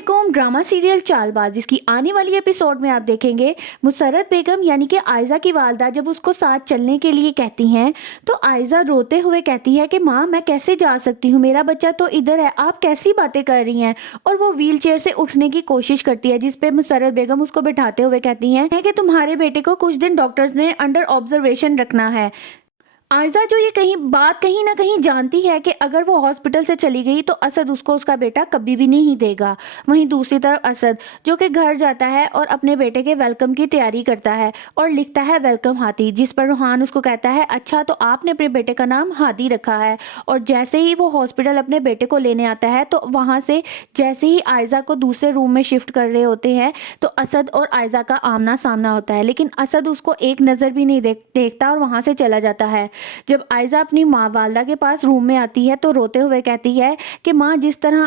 अस्सलामुअलैकुम। Drama serial Chaalbaaz जिसकी आने वाली एपिसोड में आप देखेंगे मुसर्रत बेगम यानी कि आयजा की वालदा जब उसको साथ चलने के लिए कहती हैं तो आयजा रोते हुए कहती है कि माँ मैं कैसे जा सकती हूँ, मेरा बच्चा तो इधर है, आप कैसी बातें कर रही हैं। और वो व्हील चेयर से उठने की कोशिश करती है जिस पे मुसर्रत बेगम उसको बैठाते हुए कहती हैं कि तुम्हारे बेटे को कुछ दिन डॉक्टर्स ने अंडर ऑब्जर्वेशन रखना है। आयजा जो ये कहीं ना कहीं जानती है कि अगर वो हॉस्पिटल से चली गई तो असद उसको उसका बेटा कभी भी नहीं देगा। वहीं दूसरी तरफ असद जो कि घर जाता है और अपने बेटे के वेलकम की तैयारी करता है और लिखता है वेलकम हादी, जिस पर रूहान उसको कहता है अच्छा तो आपने अपने बेटे का नाम हादी रखा है। और जैसे ही वो हॉस्पिटल अपने बेटे को लेने आता है तो वहाँ से जैसे ही आयजा को दूसरे रूम में शिफ्ट कर रहे होते हैं तो असद और आयजा का आमना सामना होता है, लेकिन असद उसको एक नज़र भी नहीं देखता और वहाँ से चला जाता है। जब आयजा अपनी माँ वालदा के पास रूम में आती है तो रोते हुए कहती है कि माँ जिस तरह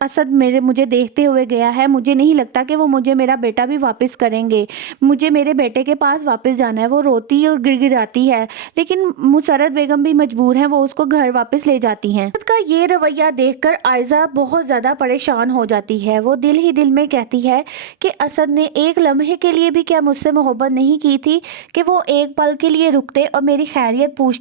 असद मुझे देखते हुए गया है, मुझे नहीं लगता कि वो मुझे मेरा बेटा भी वापस करेंगे, मुझे मेरे बेटे के पास वापस जाना है। वो रोती और गिड़गिड़ाती है, लेकिन मुसर्रत बेगम भी मजबूर है, वो उसको घर वापस ले जाती हैं। असद का ये रवैया देखकर आयजा बहुत ज़्यादा परेशान हो जाती है। वो दिल ही दिल में कहती है कि असद ने एक लम्हे के लिए भी क्या मुझसे मोहब्बत नहीं की थी कि वो एक पल के लिए रुकते और मेरी खैरियत पूछते।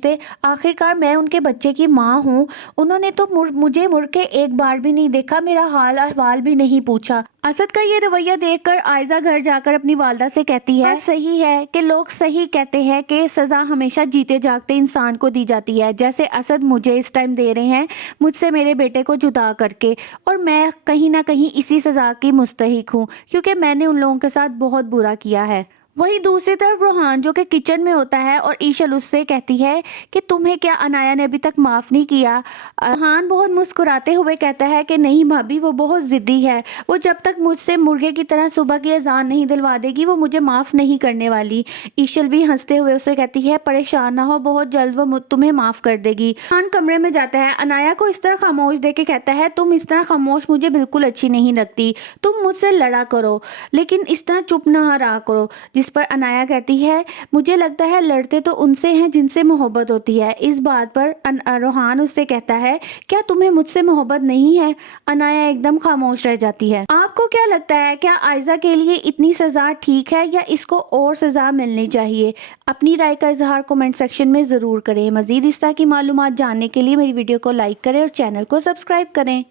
आखिरकार मैं उनके बच्चे की माँ हूँ, उन्होंने तो मुझे मुड़ के एक बार भी नहीं देखा, मेरा हाल अहवाल भी नहीं पूछा। असद का ये रवैया देखकर आयजा घर जाकर अपनी वालदा से कहती है सही है कि लोग सही कहते हैं कि सज़ा हमेशा जीते जागते इंसान को दी जाती है, जैसे असद मुझे इस टाइम दे रहे हैं मुझसे मेरे बेटे को जुदा करके, और मैं कहीं ना कहीं इसी सज़ा की मुस्तहिक हूँ क्योंकि मैंने उन लोगों के साथ बहुत बुरा किया है। वहीं दूसरी तरफ रूहान जो कि किचन में होता है और ईशल उससे कहती है कि तुम्हें क्या अनाया ने अभी तक माफ़ नहीं किया। रूहान बहुत मुस्कुराते हुए कहता है कि नहीं भाभी, वो बहुत ज़िद्दी है, वो जब तक मुझसे मुर्गे की तरह सुबह की अजान नहीं दिलवा देगी वो मुझे माफ़ नहीं करने वाली। ईशल भी हंसते हुए उसे कहती है परेशान ना हो, बहुत जल्द वो तुम्हें माफ़ कर देगी। रूहान कमरे में जाता है, अनाया को इस तरह खामोश देख के कहता है तुम इस तरह खामोश मुझे बिल्कुल अच्छी नहीं लगती, तुम मुझसे लड़ा करो लेकिन इस तरह चुप ना रहा करो। जिस पर अनाया कहती है मुझे लगता है लड़ते तो उनसे हैं जिनसे मोहब्बत होती है। इस बात पर रूहान उससे कहता है क्या तुम्हें मुझसे मोहब्बत नहीं है। अनाया एकदम खामोश रह जाती है। आपको क्या लगता है, क्या आयजा के लिए इतनी सज़ा ठीक है या इसको और सज़ा मिलनी चाहिए? अपनी राय का इजहार कमेंट सेक्शन में ज़रूर करें। मज़ीद इस तरह की मालूमात जानने के लिए मेरी वीडियो को लाइक करें और चैनल को सब्सक्राइब करें।